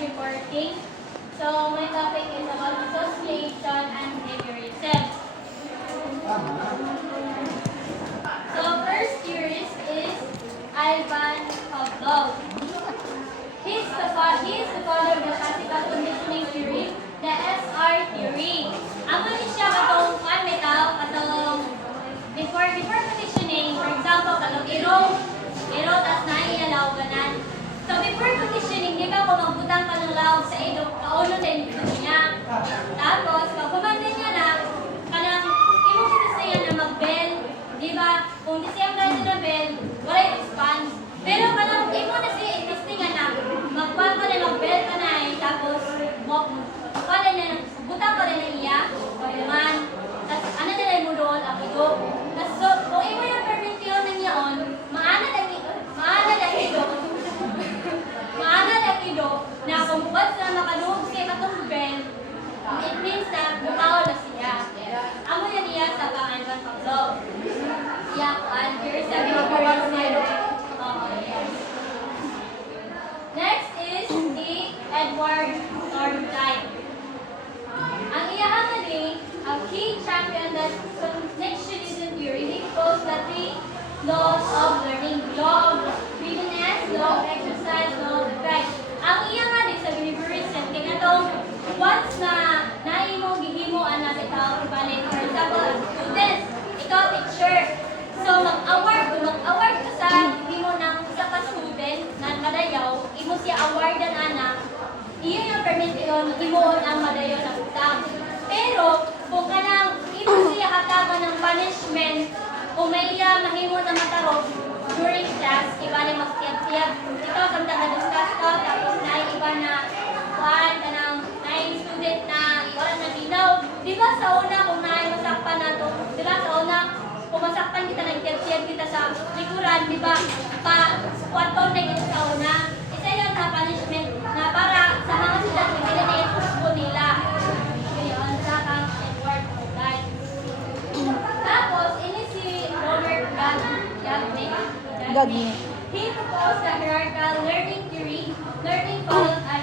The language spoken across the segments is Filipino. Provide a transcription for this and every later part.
reporting. So, my topic is about association and behaviorism. So, first theorist is Ivan Pavlov. He is the father of the classical conditioning theory, the SR theory. Ang ano siya katong may tao katong before conditioning, for example, katong iro tas naialaw ganan. So before conditioning, di ba kung magbutang ka ng lawag sa ilo, kaulo din ito niya. Tapos, pag kumanda niya na, kanang imo kita siya na mag-bell, di ba? Kung di siya gano'n na bell, wala yung response. Pero kanang imo na siya interesting na, magkuhan ka na, mag-bell ka na tapos, butang ka na iya, naman. Tapos, ano na lang mo doon, ang ilo. Tapos, so, kung imo yung permitiyon na niya on, maana lang ilo, na kung bukod na makaluhog siya katong bell, it means na bumaw na siya. Amo yan niya sa Ivan Pavlov. Yeah, and here's the behaviorism. Next is the Edward Thorndike. Ang iyahan na din, ang key champion that connectionism theory, he proposed the three laws of learning: law of readiness, law of exercise, law of effect. Ang iya nga din sa behaviorism, kaya katong once na naimo gihimo ana bitaw ibalik, for example, students, ikaw teacher, so mag-award ka sa gihimo ng isa ka student na madayaw, imo siya awardan ana, iyo yung permit yun, himuon ang madayaw na utang. Pero kung kanang imo siya hatagan ng punishment, kung may iya mahimo na matarog during class, iba na magtiyag-tiyag. Ikaw, samtang na-discuss ka, tapos iba na kuhaan ka ng student na wala na dinaw. Di ba sa una, kung masakpan na ito, di ba sa una, kung masakpan kita, nagtiyag-tiyag kita sa likuran, di ba, kwaton na kita sa una. Isa yun na punishment na para sa mga sila, hindi na i-pusbo nila. Ngayon, sa kang Edward Thorndike. Tapos, ini si Robert Gagné. He proposed the hierarchical learning theory. Learning follows a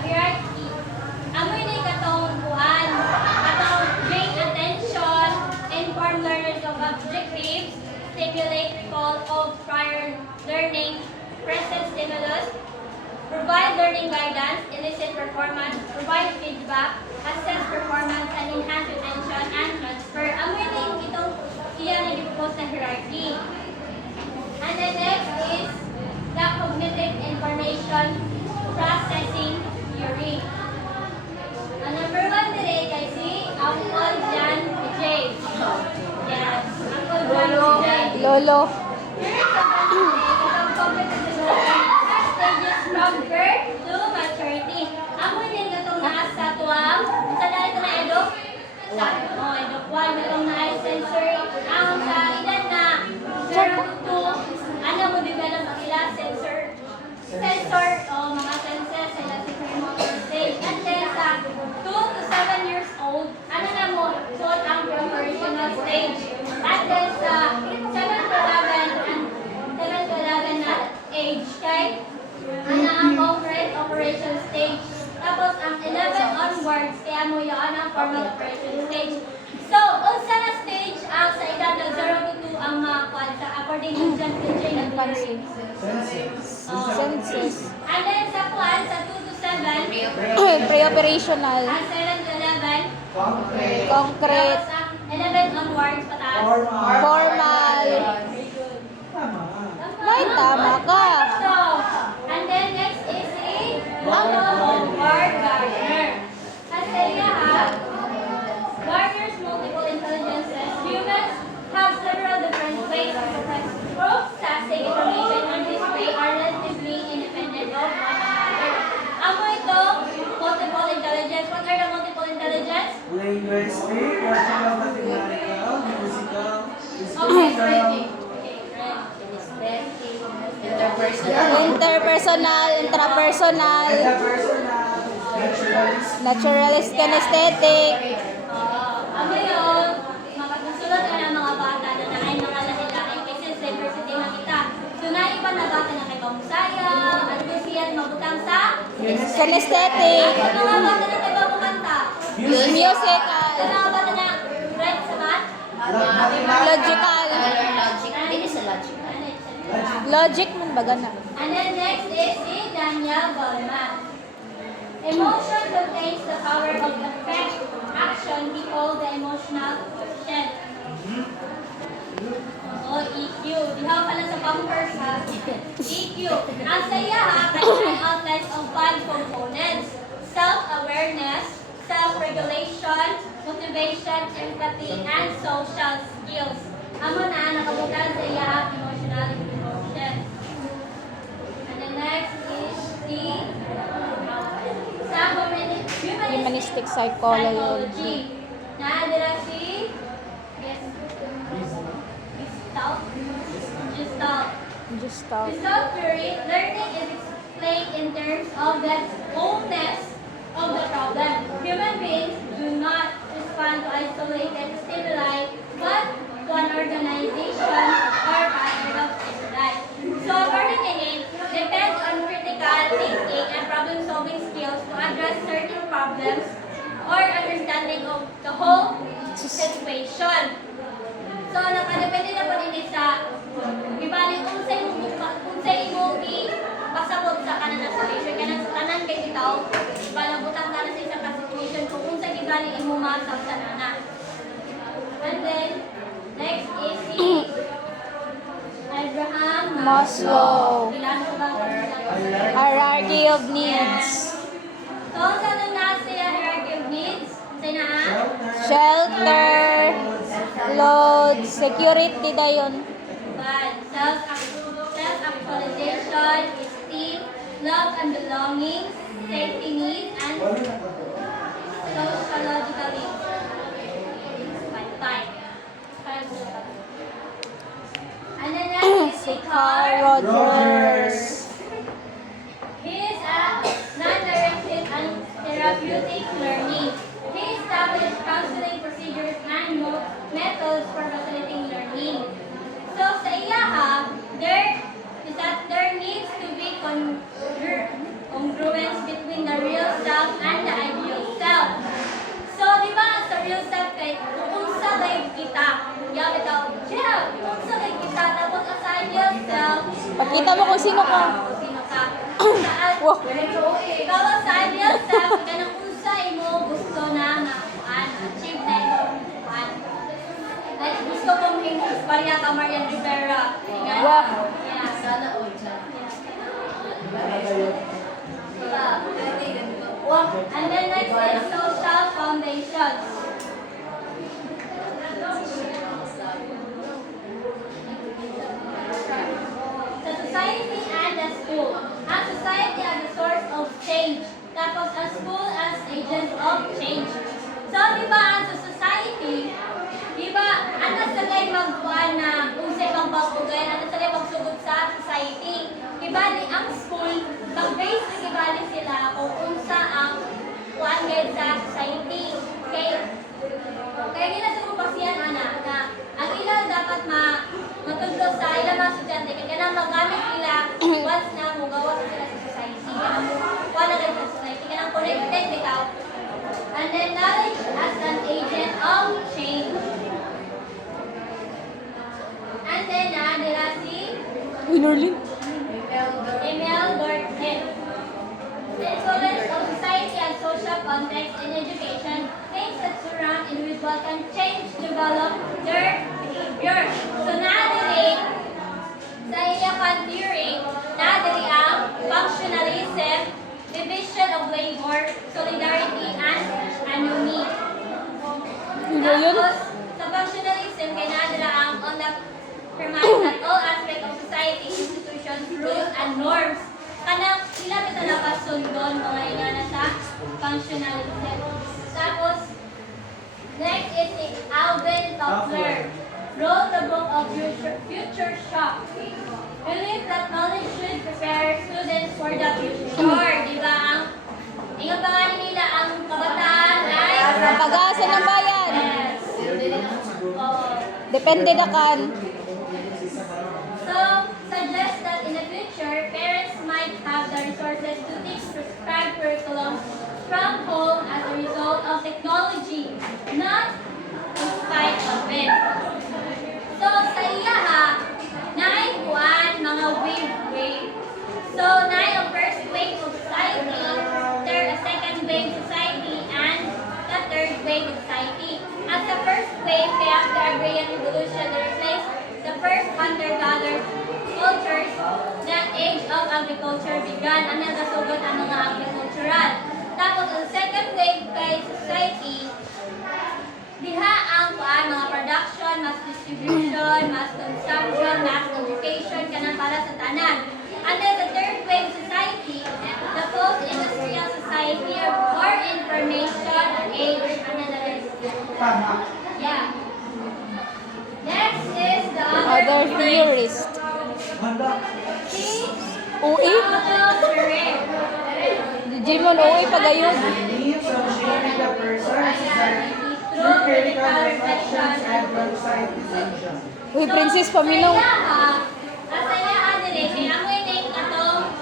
hierarchy. Amoy na katong buwan, katong gain attention, inform learners of objectives, stimulate recall of prior learning, present stimulus, provide learning guidance, elicit performance, provide feedback, assess performance, and enhance retention and transfer. Amoy na itong iya na i-propose na hierarchy. And the next is the cognitive information processing theory. Number 1 today, kay si Uncle John Jay. Yes, Uncle John Jay. Lolo. Here's the cognitive information stages from birth to maturity. Amoy din katong naas sa tuwang, sa dahil ito na edok? Edok 1, katong na sensory. Ang sa edad na 0 to 2, ano mo develop ang ilang sensor, mga senses, sila sensory motor stage. And then sa 2 to 7 years old, ano na mo, suot ang pre-operational stage. And then sa 7 to 11 na age, kay ano ang concrete operation stage. Tapos ang 11 onwards, kaya mo yun ang formal operation stage. So, unsa na stage ang sa edad ng 0 to 2 ang mga kwansa according to John P.J. na theory? Census. And then sa kwan, sa 2 to 7, Pre-operational. ang 7 to 11, Concrete. tapos ang 11 onwards, pataas. Formal. Very good. May tama ka. So, and then next is a Otto Howard Gardner. Kasi Gardner's multiple intelligences. Humans have several different ways of processing information, and this way are relatively independent of one another. Amo ito, multiple intelligence. What are the multiple intelligence? Linguistic, rational, mathematical, musical, Okay, physical. Interpersonal, intrapersonal, Interpersonal, naturalistic. naturalist, kinesthetic. Amo yun, makasulat ka ng mga bata na naay mga lahi-lahi kasi diversity na kita. So, naipan na bata na kay Bangusaya, at siya mabutang sa Kinesthetic. Ang mga bata na tayo kumanta. Musical. Ang mga bata na right sa math. Logical. Logic. Hindi sa logic. Logic man baga na. And then next is si Daniel Goleman. Emotion contains the power of affect, action, we call the emotional quotient. O EQ. Dihaw ka lang sa bumpers ha. EQ. Ang saya ha, kanya outlines of 5 components. Self-awareness, self-regulation, motivation, empathy, and social skills. Amo na nakabutan sa iya ha, emotional quotient. And the next is the sa Humanistic psychology. Naadira si Gestalt. Just stop. Gestalt theory, learning is explained in terms of the wholeness of the problem. Human beings do not respond to isolated stimuli, but to an organization or pattern of stimuli. So, according to him, depends on critical thinking and problem-solving skills to address certain problems or understanding of the whole situation. So, nakadepende na po din sa ibalik unsay imong pasabot sa kanan na situation. Kanang sa kanan kay bitaw, balabutang ka na sa isang situation kung unsay ibalik imo masab sa nana. And then, next is si Abraham Maslow. Ilan ko ba? Hierarchy of needs. So, sa na siya hierarchy of needs? Say na ha? Shelter. Load. Security dayon. But self-actualization, esteem, love and belonging, safety needs, and sociological needs. Five. And then next is Carl Carl. Rogers. He is a non-directed and therapeutic learning. He established counseling procedures and methods for facilitating learning. So sa iya ha, there needs to be congruence between the real self and the ideal self. So di ba sa real self kay kung sa kay kita, yaw ito, kung sa kay kita, tapos ang sa ideal self, Pakita mo kung sino ka. kung sino ka. Wow. Ikaw ang sa ideal self, kanang unsa imo gusto na achieve na ito. Like, gusto kong pareha ka Marian Rivera. Wow. Yeah. Sana all dyan. And then next is social foundations. The society and the school. Ang society as a source of change. Tapos ang school as agent of change. So, di ba ang sa society, di ba, ano sa kayo magkuhan na unsay bang pagpugay, ano sa kayo magsugod sa society. Di ba, ni ang school, mag-base na gibali sila kung unsa ang kuhan kayo sa society. Kaya nila sa kupasiyan, ana, na ang ilang dapat matudlo sa ilang mga estudyante, kaya kanang magamit nila once na mugawa sila sa society. Kanang kuhan na kayo sa society, kanang connected bitaw. And then knowledge as an agent of change. And then nila si Uy, Norlin. Emil Durkheim. The influence of society and social context in education, things that surround individuals can change, develop their behavior. So nadiri sa iyang theory, nadiri ang functionalism, division of labor, solidarity, and anony. Ano yun? Tapos, sa functionalism, kay nadira ang on the premise that all aspects of society, institutions, rules, and norms kanang sila kita nakasundon mga ingana sa functionalism. Tapos, next is si Alvin Toffler. Wrote the book of Future Shock. Believe that knowledge should prepare students for the future. Di ba? Ang pangalan nila, ang kabataan ay Pag-asa ng bayan. Yes. Oo. Depende na kan. So, suggest that in the future, parents might have the resources to teach prescribed curriculum from home as a result of technology, not in spite of it. So, sa iya ha, naikuan mga wave. So, na yung first wave of society, a second wave society, and the third wave of society. At the first wave, kaya after agrarian revolution, there replaced the first hunter-gatherer cultures, the age of agriculture began. Ang nagasugot ang mga agricultural. Tapos, ang second wave kay society, diha ang mga production, mass distribution, mass consumption, mass education, kanang para sa tanan. And then the third wave society, the post-industrial society or information age, analysis. Tama. Yeah. Next is the Other theorist. Handa. See? UI? Career. Jimon UI pagayon. Needs of shaping the person and society through critical reflections and conceptualization. Uy, Princess Paminaw. Asayaan dire kay ang winning atong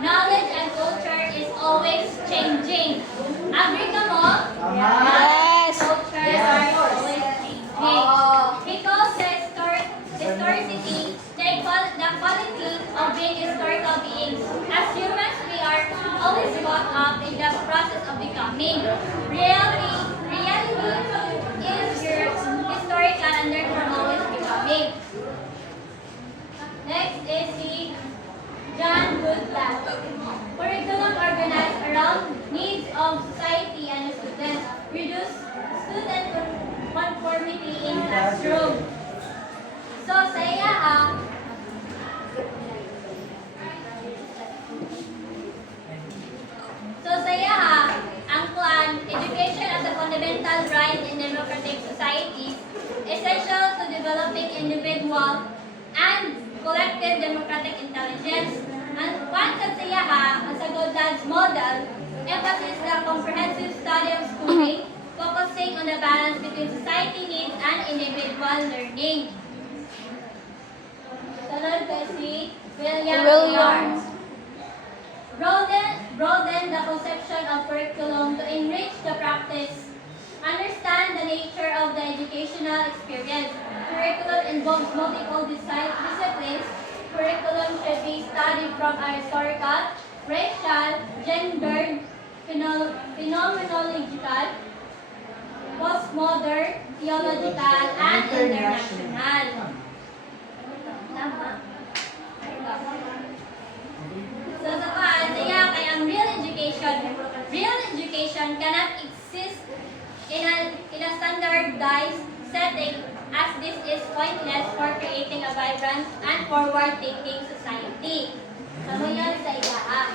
knowledge and culture is always changing. Agree ka mo? Tama. Yes. Cultures are always changing. He calls historicity the quality of being historical beings. As humans, we are always caught up in the process of becoming. Reality is historical and therefore always becoming. Next is the John Goodlatte. Curriculum organized around needs of society and students. Reduce student conformity in classroom. So, sa iya ang education as a fundamental right in democratic societies, essential to developing individual and collective democratic intelligence. And one sa siya ang sa Goodlatte's model, emphasis the comprehensive study of schooling, focusing on the balance between society needs and individual learning. Sunod kay si William Yards. Broaden the conception of curriculum to enrich the practice. Understand the nature of the educational experience. Curriculum involves multiple disciplines. Curriculum should be studied from a historical, racial, gendered, phenomenological, postmodern, theological, and international. Tama. So sa kaya ang real education cannot exist in a standardized setting, as this is pointless for creating a vibrant and forward-thinking society. Ano yan sa iya?